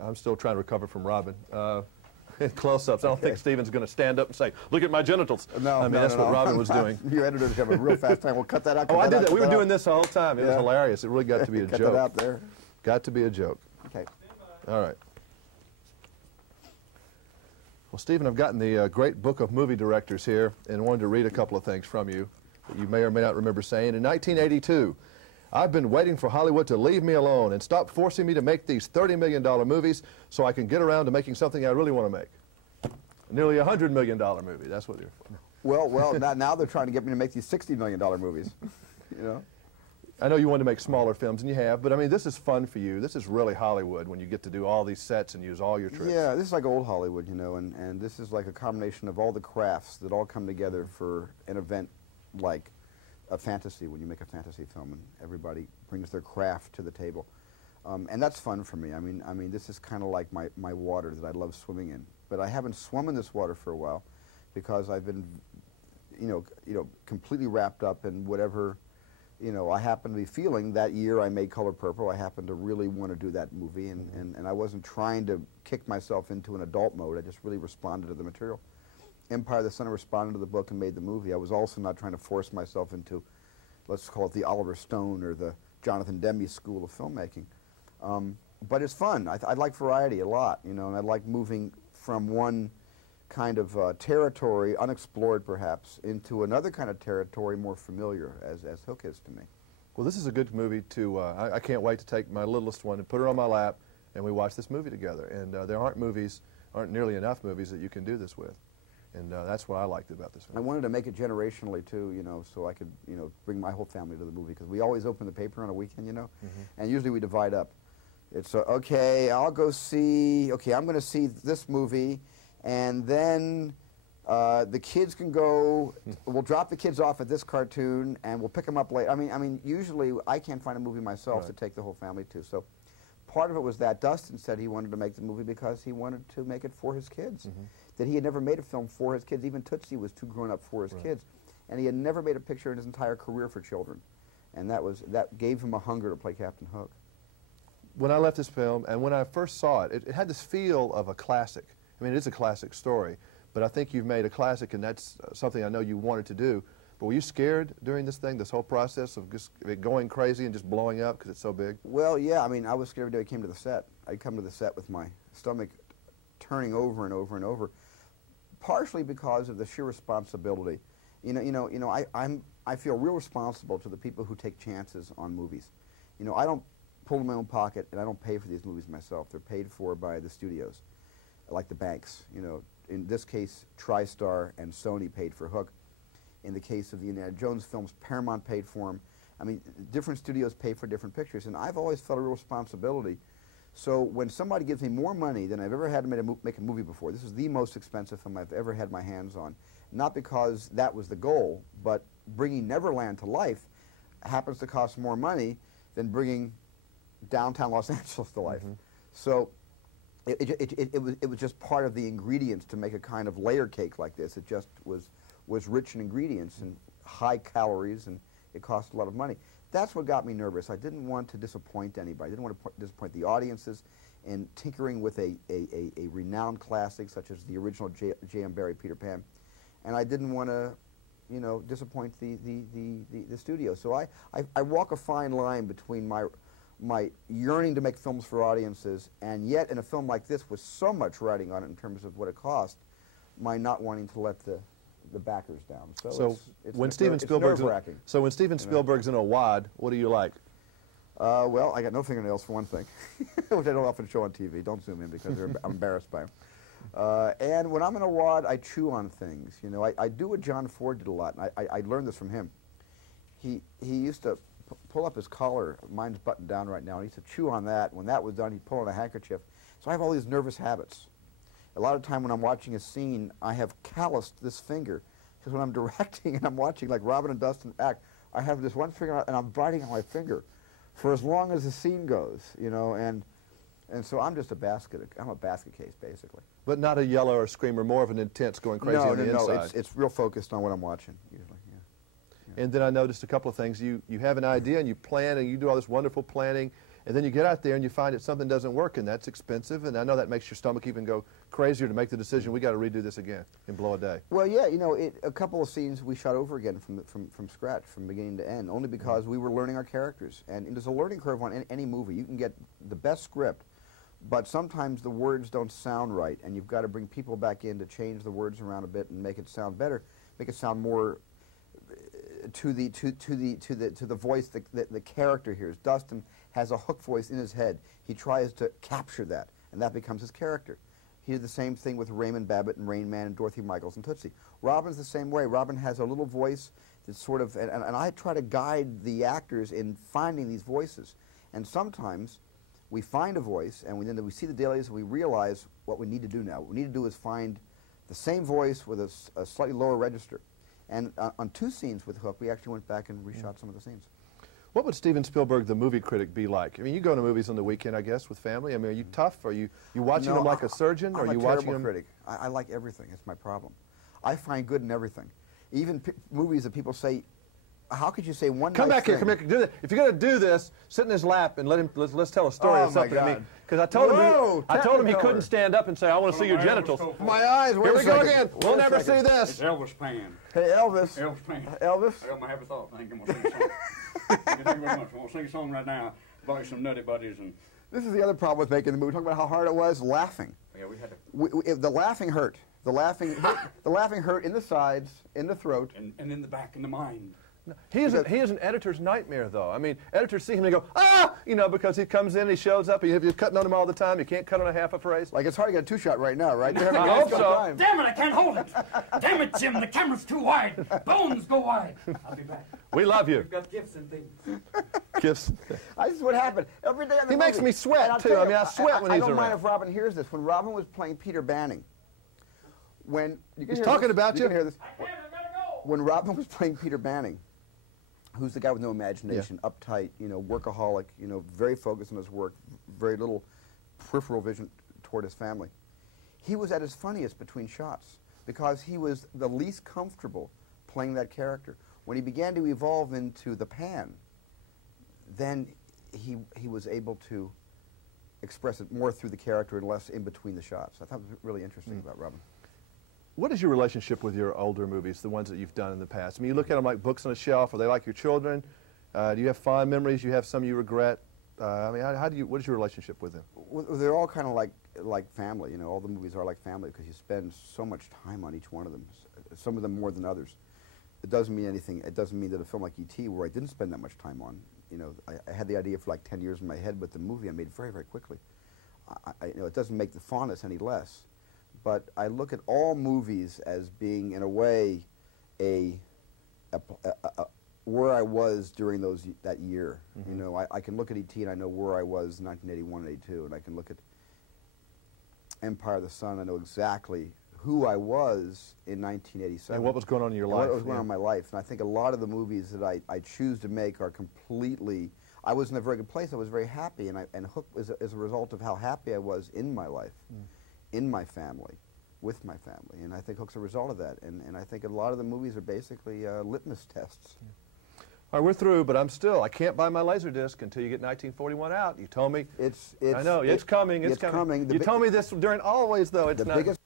I'm still trying to recover from Robin. In close-ups, I don't think Stephen's going to stand up and say, "Look at my genitals." No, I mean, that's what Robin was doing. You editors have a real fast time. We'll cut that out. Oh, I did that. We were doing this the whole time. It was hilarious. It really got to be a joke. Cut that out there. Got to be a joke. Okay. All right. Well, Stephen, I've gotten the great book of movie directors here and wanted to read a couple of things from you that you may or may not remember saying. In 1982, I've been waiting for Hollywood to leave me alone and stop forcing me to make these $30 million movies so I can get around to making something I really want to make. Nearly $100 million movie. That's what you're for. Well, now they're trying to get me to make these $60 million movies. You know. I know you want to make smaller films, and you have, but I mean, this is fun for you. This is really Hollywood when you get to do all these sets and use all your tricks. Yeah, this is like old Hollywood, you know, and this is like a combination of all the crafts that all come together for an event like a fantasy, when you make a fantasy film and everybody brings their craft to the table. And that's fun for me. I mean, this is kind of like my water that I love swimming in. But I haven't swum in this water for a while because I've been, you know, completely wrapped up in whatever, you know, I happen to be feeling. That year I made Color Purple. I happened to really want to do that movie, and I wasn't trying to kick myself into an adult mode. I just really responded to the material. Empire of the Sun responded to the book and made the movie. I was also not trying to force myself into, let's call it the Oliver Stone or the Jonathan Demme school of filmmaking. But it's fun. I like variety a lot, you know, and I like moving from one kind of territory, unexplored perhaps, into another kind of territory more familiar, as Hook is to me. Well, this is a good movie to, I can't wait to take my littlest one and put her on my lap and we watch this movie together. And there aren't nearly enough movies that you can do this with. And that's what I liked about this movie. I wanted to make it generationally too, you know, so I could, you know, bring my whole family to the movie, because we always open the paper on a weekend, you know, and usually we divide up. It's, okay, I'll go see, okay, I'm going to see this movie, and then the kids can go, we'll drop the kids off at this cartoon, and we'll pick them up later. I mean, usually I can't find a movie myself to take the whole family to, so part of it was that. Dustin said he wanted to make the movie because he wanted to make it for his kids, that he had never made a film for his kids. Even Tootsie was too grown up for his kids, and he had never made a picture in his entire career for children, and that gave him a hunger to play Captain Hook. When I left this film, and when I first saw it, it had this feel of a classic. I mean, it is a classic story, but I think you've made a classic, and that's something I know you wanted to do. But were you scared during this thing, this whole process of just it going crazy and just blowing up because it's so big? Well, yeah, I mean, I was scared every day I came to the set. I'd come to the set with my stomach turning over and over and over, partially because of the sheer responsibility. I feel real responsible to the people who take chances on movies. You know, I don't pull in my own pocket, and I don't pay for these movies myself. They're paid for by the studios, like the banks. You know, in this case, TriStar and Sony paid for Hook. In the case of the Indiana Jones films, Paramount paid for them. I mean, different studios pay for different pictures, and I've always felt a real responsibility. So when somebody gives me more money than I've ever had to make a movie before, this is the most expensive film I've ever had my hands on. Not because that was the goal, but bringing Neverland to life happens to cost more money than bringing downtown Los Angeles to life. So it was just part of the ingredients to make a kind of layer cake like this. It just was rich in ingredients and high calories, and it cost a lot of money. That's what got me nervous. I didn't want to disappoint anybody. I didn't want to disappoint the audiences in tinkering with a renowned classic such as the original J.M. Barrie Peter Pan. And I didn't want to, you know, disappoint the studio. So I walk a fine line between my yearning to make films for audiences, and yet in a film like this with so much writing on it in terms of what it cost, my not wanting to let the backers down. So when Steven Spielberg's in a wad, what do you like? Well, I got no fingernails for one thing, which I don't often show on TV. Don't zoom in because I'm embarrassed by them. And when I'm in a wad, I chew on things. You know, I do what John Ford did a lot, and I learned this from him. He used to pull up his collar. Mine's buttoned down right now. And he used to chew on that. When that was done, he'd pull on a handkerchief. So I have all these nervous habits. A lot of time when I'm watching a scene, I have calloused this finger, because when I'm directing and I'm watching, like Robin and Dustin act, I have this one finger and I'm biting on my finger for as long as the scene goes, you know, and so I'm just a basket case, basically. But not a yeller or screamer, more of an intense going crazy on the inside. No, it's real focused on what I'm watching, usually, yeah. And then I noticed a couple of things. You have an idea and you plan and you do all this wonderful planning, And then you get out there and you find that something doesn't work, and that's expensive, and I know that makes your stomach even go crazier to make the decision, we got to redo this again and blow a day. Well, yeah, you know, a couple of scenes we shot over again from scratch, from beginning to end, only because we were learning our characters. And there's a learning curve on any movie. You can get the best script, but sometimes the words don't sound right, and you've got to bring people back in to change the words around a bit and make it sound better, make it sound more to the voice that the character hears. Dustin has a hook voice in his head. He tries to capture that, and that becomes his character. He did the same thing with Raymond Babbitt and Rain Man and Dorothy Michaels and Tootsie. Robin's the same way. Robin has a little voice that's sort of, and I try to guide the actors in finding these voices. And sometimes we find a voice, and then we see the dailies, and we realize what we need to do now. What we need to do is find the same voice with a slightly lower register. And on 2 scenes with Hook, we actually went back and reshot some of the scenes. What would Steven Spielberg, the movie critic, be like? I mean, you go to movies on the weekend, I guess, with family. I mean, are you tough? Are you watching them like a surgeon? Or are you watching them? I'm a terrible critic. I like everything. It's my problem. I find good in everything. Even movies that people say, how could you say one Come nice back here, thing? come here. Do this. If you're going to do this, sit in his lap and let's tell a story of something. Because I told him he couldn't stand up and say, I want to see your genitals. My eyes. Here we go again. We'll never see this. It's Elvis playing. Hey, Elvis. Elvis playing. Elvis. I got my happy thought. I think I'm going to sing a song. Thank you very much. I'm going to sing a song right now about some nutty buddies. And This is the other problem with making the movie. Talk about how hard it was laughing. yeah, we had to. The laughing hurt. The laughing hurt in the sides, in the throat. And in the back, in the mind. He is an editor's nightmare, though. I mean, editors see him and go, ah, you know, because he comes in, he shows up, you're cutting on him all the time, you can't cut on a half a phrase. Like, it's hard to get a 2-shot right now, right? I hope so. Damn it, I can't hold it. Damn it, Jim, the camera's too wide. Bones go wide. I'll be back. We love you. We've got gifts and things. Gifts. This is what happened. Every day on the He makes movie. me sweat, And too. I mean, I sweat when he's I don't mind around. if Robin hears this. When Robin was playing Peter Banning, when... You can He's hear talking this. about you. You can hear this. I gotta go. When Robin was playing Peter Banning, who's the guy with no imagination, uptight, you know, workaholic, you know, very focused on his work, very little peripheral vision toward his family. He was at his funniest between shots because he was the least comfortable playing that character. When he began to evolve into the Pan, then he was able to express it more through the character and less in between the shots. I thought it was really interesting about Robin. What is your relationship with your older movies, the ones that you've done in the past? I mean, you look at them like books on a shelf. Are they like your children? Do you have fond memories? You have some you regret? I mean, what is your relationship with them? Well, they're all kind of like family. You know, all the movies are like family because you spend so much time on each one of them. Some of them more than others. It doesn't mean anything. It doesn't mean that a film like E.T., where I didn't spend that much time on, you know, I had the idea for like 10 years in my head, but the movie I made very, very quickly. You know, it doesn't make the fondness any less. But I look at all movies as being, in a way, where I was during that year. You know, I can look at E.T. and I know where I was in 1981 and 82, and I can look at Empire of the Sun. I know exactly who I was in 1987. And what was going on in your life. What was going on in my life. And I think a lot of the movies that I choose to make are completely... I was in a very good place. I was very happy, and Hook is a result of how happy I was in my life. In my family, with my family. And I think Hook's a result of that. And I think a lot of the movies are basically litmus tests. All right, we're through, but I can't buy my Laserdisc until you get 1941 out. You told me. It's I know, it's coming, it's coming. You told me this during always, though. It's the not. biggest